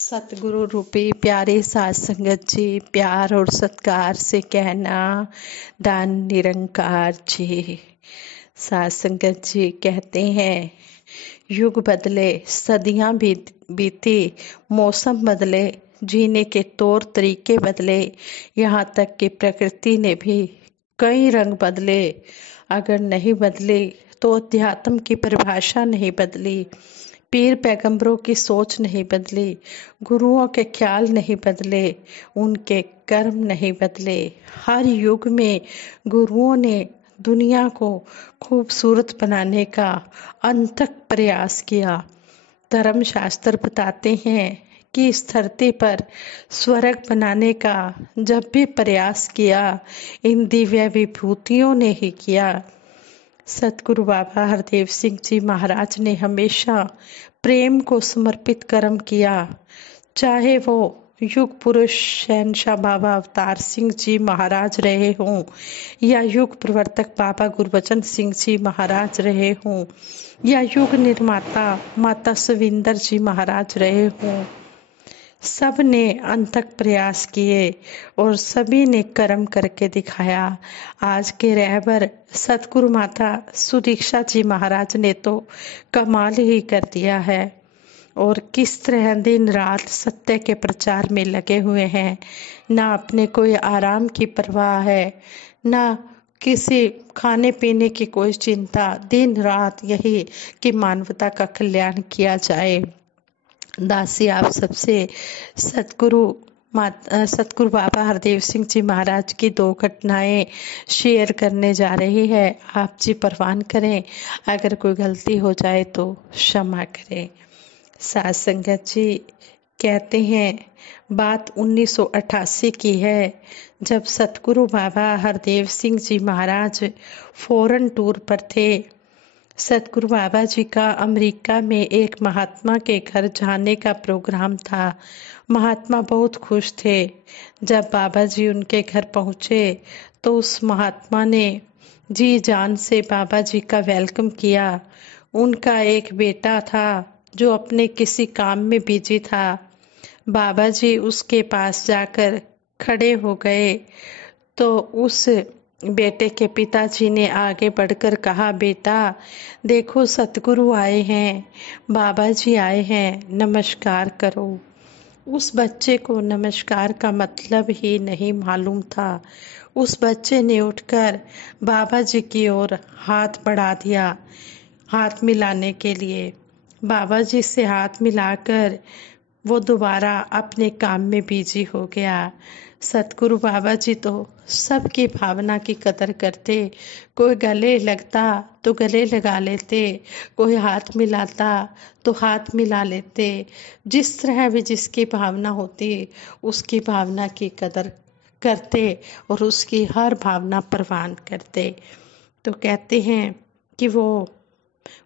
सतगुरु रूपी प्यारे साध संगत जी, प्यार और सत्कार से कहना दान निरंकार जी। साध संगत जी कहते हैं, युग बदले, सदियां बीती, मौसम बदले, जीने के तौर तरीके बदले, यहाँ तक कि प्रकृति ने भी कई रंग बदले। अगर नहीं बदली तो अध्यात्म की परिभाषा नहीं बदली, पीर पैगंबरों की सोच नहीं बदली, गुरुओं के ख्याल नहीं बदले, उनके कर्म नहीं बदले। हर युग में गुरुओं ने दुनिया को खूबसूरत बनाने का अनथक प्रयास किया। धर्म शास्त्र बताते हैं कि इस धरती पर स्वर्ग बनाने का जब भी प्रयास किया, इन दिव्य विभूतियों ने ही किया। सतगुरु बाबा हरदेव सिंह जी महाराज ने हमेशा प्रेम को समर्पित कर्म किया, चाहे वो युग पुरुष शहनशाह बाबा अवतार सिंह जी महाराज रहे हों या युग प्रवर्तक बाबा गुरबचन सिंह जी महाराज रहे हों या युग निर्माता माता सविंदर जी महाराज रहे हों। सब ने अनथक प्रयास किए और सभी ने कर्म करके दिखाया। आज के रहबर सतगुरु माता सुदीक्षा जी महाराज ने तो कमाल ही कर दिया है और किस तरह दिन रात सत्य के प्रचार में लगे हुए हैं। ना अपने कोई आराम की परवाह है, ना किसी खाने पीने की कोई चिंता, दिन रात यही कि मानवता का कल्याण किया जाए। दासी आप सबसे सतगुरु बाबा हरदेव सिंह जी महाराज की दो घटनाएं शेयर करने जा रही है। आप जी परवान करें, अगर कोई गलती हो जाए तो क्षमा करें। साध संगत जी कहते हैं, बात 1988 की है, जब सतगुरु बाबा हरदेव सिंह जी महाराज फॉरेन टूर पर थे। सतगुरु बाबा जी का अमेरिका में एक महात्मा के घर जाने का प्रोग्राम था। महात्मा बहुत खुश थे। जब बाबा जी उनके घर पहुंचे तो उस महात्मा ने जी जान से बाबा जी का वेलकम किया। उनका एक बेटा था जो अपने किसी काम में बिजी था। बाबा जी उसके पास जाकर खड़े हो गए तो उस बेटे के पिताजी ने आगे बढ़कर कहा, बेटा देखो सतगुरु आए हैं, बाबा जी आए हैं, नमस्कार करो। उस बच्चे को नमस्कार का मतलब ही नहीं मालूम था। उस बच्चे ने उठकर बाबा जी की ओर हाथ बढ़ा दिया हाथ मिलाने के लिए। बाबा जी से हाथ मिलाकर वो दोबारा अपने काम में बिजी हो गया। सतगुरु बाबा जी तो सबकी भावना की कदर करते। कोई गले लगता तो गले लगा लेते, कोई हाथ मिलाता तो हाथ मिला लेते। जिस तरह भी जिसकी भावना होती उसकी भावना की कदर करते और उसकी हर भावना परवान करते। तो कहते हैं कि वो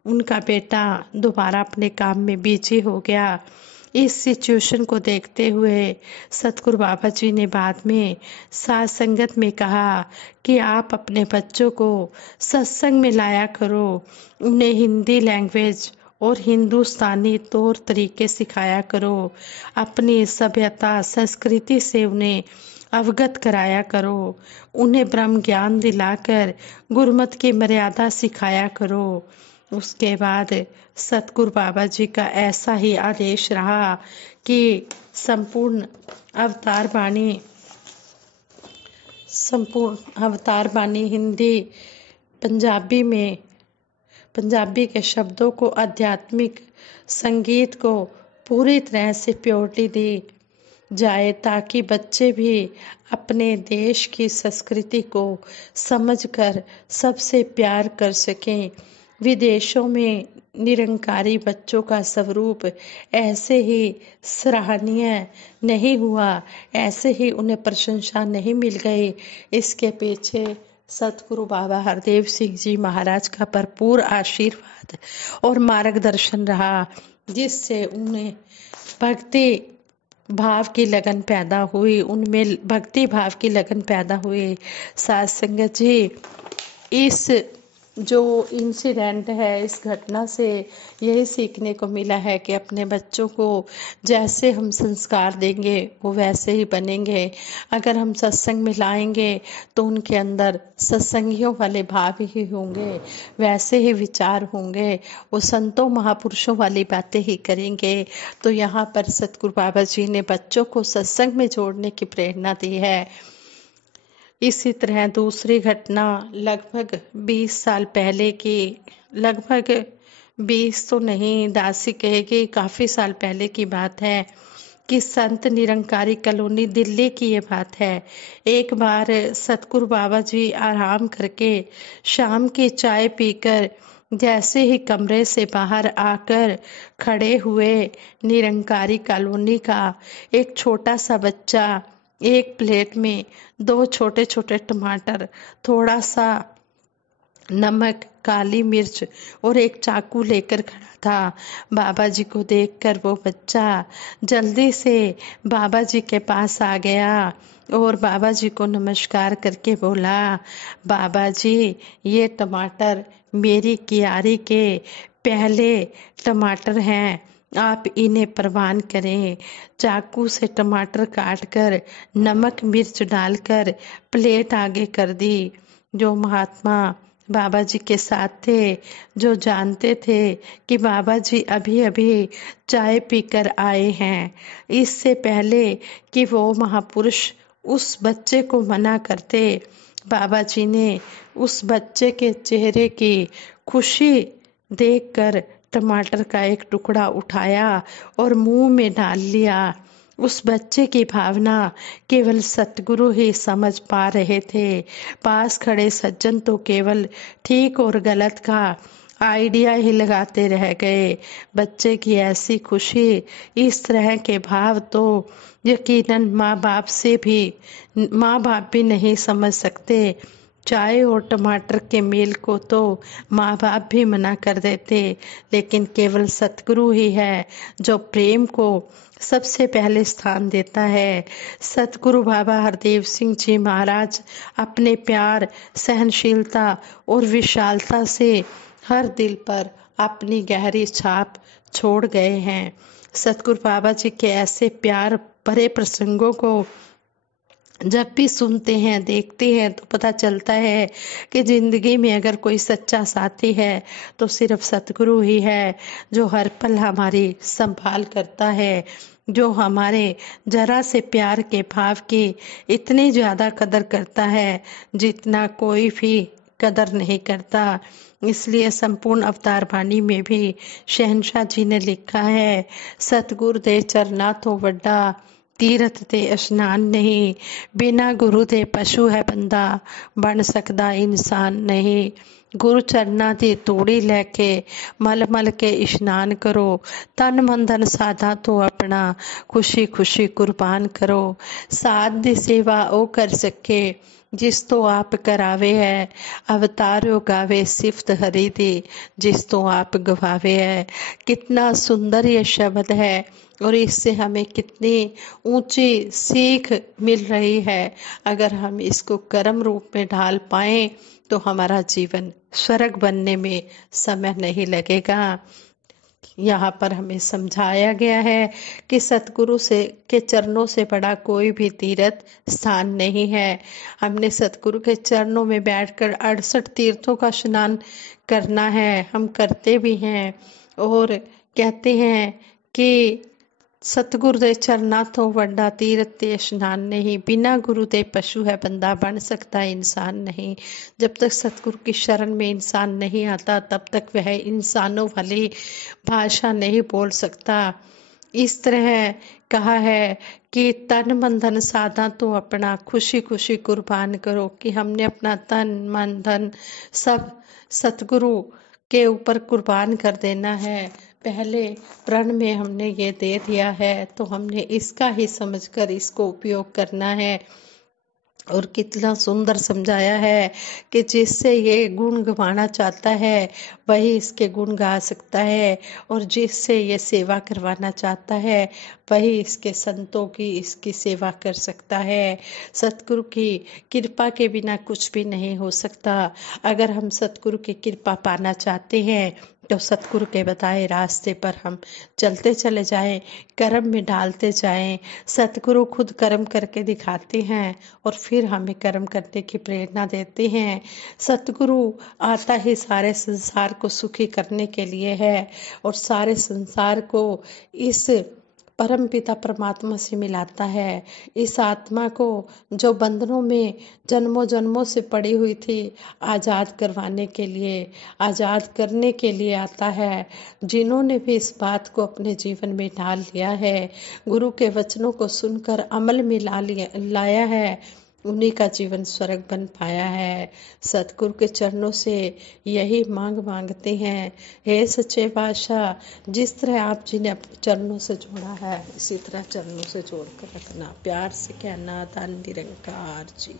उनका बेटा दोबारा अपने काम में बिजी हो गया। इस सिचुएशन को देखते हुए सतगुरु बाबा जी ने बाद में साथ संगत में कहा कि आप अपने बच्चों को सत्संग में लाया करो, उन्हें हिंदी लैंग्वेज और हिंदुस्तानी तौर तरीके सिखाया करो, अपनी सभ्यता संस्कृति से उन्हें अवगत कराया करो, उन्हें ब्रह्म ज्ञान दिलाकर गुरुमत की मर्यादा सिखाया करो। उसके बाद सतगुरु बाबा जी का ऐसा ही आदेश रहा कि संपूर्ण अवतार बाणी हिंदी पंजाबी के शब्दों को आध्यात्मिक संगीत को पूरी तरह से प्योरिटी दी जाए ताकि बच्चे भी अपने देश की संस्कृति को समझकर सबसे प्यार कर सकें। विदेशों में निरंकारी बच्चों का स्वरूप ऐसे ही सराहनीय नहीं हुआ, ऐसे ही उन्हें प्रशंसा नहीं मिल गई। इसके पीछे सतगुरु बाबा हरदेव सिंह जी महाराज का भरपूर आशीर्वाद और मार्गदर्शन रहा, जिससे उन्हें भक्ति भाव की लगन पैदा हुई, उनमें भक्ति भाव की लगन पैदा हुई। साथ संगत जी, इस जो इंसिडेंट है, इस घटना से यही सीखने को मिला है कि अपने बच्चों को जैसे हम संस्कार देंगे वो वैसे ही बनेंगे। अगर हम सत्संग में लाएंगे तो उनके अंदर सत्संगियों वाले भाव ही होंगे, वैसे ही विचार होंगे, वो संतों महापुरुषों वाली बातें ही करेंगे। तो यहाँ पर सतगुरु बाबा जी ने बच्चों को सत्संग में जोड़ने की प्रेरणा दी है। इसी तरह दूसरी घटना लगभग 20 साल पहले की, लगभग 20 तो नहीं, दासी कहेगी काफ़ी साल पहले की बात है कि संत निरंकारी कॉलोनी दिल्ली की ये बात है। एक बार सतगुरु बाबा जी आराम करके शाम की चाय पीकर जैसे ही कमरे से बाहर आकर खड़े हुए, निरंकारी कॉलोनी का एक छोटा सा बच्चा एक प्लेट में 2 छोटे छोटे टमाटर, थोड़ा सा नमक, काली मिर्च और एक चाकू लेकर खड़ा था। बाबा जी को देखकर वो बच्चा जल्दी से बाबा जी के पास आ गया और बाबा जी को नमस्कार करके बोला, बाबा जी ये टमाटर मेरी कियारी के पहले टमाटर हैं, आप इन्हें प्रवान करें। चाकू से टमाटर काटकर नमक मिर्च डालकर प्लेट आगे कर दी। जो महात्मा बाबा जी के साथ थे, जो जानते थे कि बाबा जी अभी अभी चाय पीकर आए हैं, इससे पहले कि वो महापुरुष उस बच्चे को मना करते, बाबा जी ने उस बच्चे के चेहरे की खुशी देखकर टमाटर का एक टुकड़ा उठाया और मुंह में डाल लिया। उस बच्चे की भावना केवल सतगुरु ही समझ पा रहे थे। पास खड़े सज्जन तो केवल ठीक और गलत का आइडिया ही लगाते रह गए। बच्चे की ऐसी खुशी, इस तरह के भाव तो यकीनन माँ बाप भी नहीं समझ सकते। चाय और टमाटर के मेल को तो माँ बाप भी मना कर देते, लेकिन केवल सतगुरु ही है जो प्रेम को सबसे पहले स्थान देता है। सतगुरु बाबा हरदेव सिंह जी महाराज अपने प्यार, सहनशीलता और विशालता से हर दिल पर अपनी गहरी छाप छोड़ गए हैं। सतगुरु बाबा जी के ऐसे प्यार भरे प्रसंगों को जब भी सुनते हैं, देखते हैं तो पता चलता है कि जिंदगी में अगर कोई सच्चा साथी है तो सिर्फ सतगुरु ही है, जो हर पल हमारी संभाल करता है, जो हमारे जरा से प्यार के भाव की इतनी ज्यादा कदर करता है जितना कोई भी कदर नहीं करता। इसलिए संपूर्ण अवतार वाणी में भी शहनशाह जी ने लिखा है, सतगुर दे चरना तो वड्डा तीरथ ते इशनान नहीं, बिना गुरु दे पशु है बंदा बन सकदा इंसान नहीं। गुरु चरना दी तूड़ी लैके मल मल के इशनान करो, तन मन धन साधा तो अपना खुशी खुशी कुर्बान करो। साध दी सेवा ओ कर सके जिस तो आप करावे है, अवतारो गावे सिफ्त हरि दी जिस तो आप गवावे है। कितना सुंदर ये शब्द है और इससे हमें कितनी ऊंची सीख मिल रही है। अगर हम इसको कर्म रूप में ढाल पाएं तो हमारा जीवन स्वर्ग बनने में समय नहीं लगेगा। यहाँ पर हमें समझाया गया है कि सतगुरु से के चरणों से बड़ा कोई भी तीर्थ स्थान नहीं है। हमने सतगुरु के चरणों में बैठकर 68 तीर्थों का स्नान करना है, हम करते भी हैं। और कहते हैं कि सतगुरु दे चरना तो वड्डा तीरथ ते स्नान नहीं, बिना गुरु दे पशु है बंदा बन सकता इंसान नहीं। जब तक सतगुरु की शरण में इंसान नहीं आता तब तक वह इंसानों वाली भाषा नहीं बोल सकता। इस तरह कहा है कि तन मन धन साधा तो अपना खुशी खुशी कुर्बान करो, कि हमने अपना तन मन धन सब सतगुरु के ऊपर कुर्बान कर देना है। पहले प्रण में हमने ये दे दिया है तो हमने इसका ही समझकर इसको उपयोग करना है। और कितना सुंदर समझाया है कि जिससे ये गुण गवाना चाहता है वही इसके गुण गा सकता है, और जिससे ये सेवा करवाना चाहता है वही इसके संतों की इसकी सेवा कर सकता है। सतगुरु की कृपा के बिना कुछ भी नहीं हो सकता। अगर हम सतगुरु की कृपा पाना चाहते हैं तो सतगुरु के बताए रास्ते पर हम चलते चले जाएं, कर्म में डालते जाएं। सतगुरु खुद कर्म करके दिखाते हैं और फिर हमें कर्म करने की प्रेरणा देते हैं। सतगुरु आता ही सारे संसार को सुखी करने के लिए है और सारे संसार को इस परम पिता परमात्मा से मिलाता है। इस आत्मा को जो बंधनों में जन्मों जन्मों से पड़ी हुई थी, आज़ाद करवाने के लिए, आज़ाद करने के लिए आता है। जिन्होंने भी इस बात को अपने जीवन में ढाल लिया है, गुरु के वचनों को सुनकर अमल में लाया है, उन्हीं का जीवन स्वर्ग बन पाया है। सतगुरु के चरणों से यही मांगते हैं, हे सच्चे बादशाह, जिस तरह आप जी ने अपने चरणों से जोड़ा है, इसी तरह चरणों से जोड़ कर रखना। प्यार से कहना, धन निरंकार जी।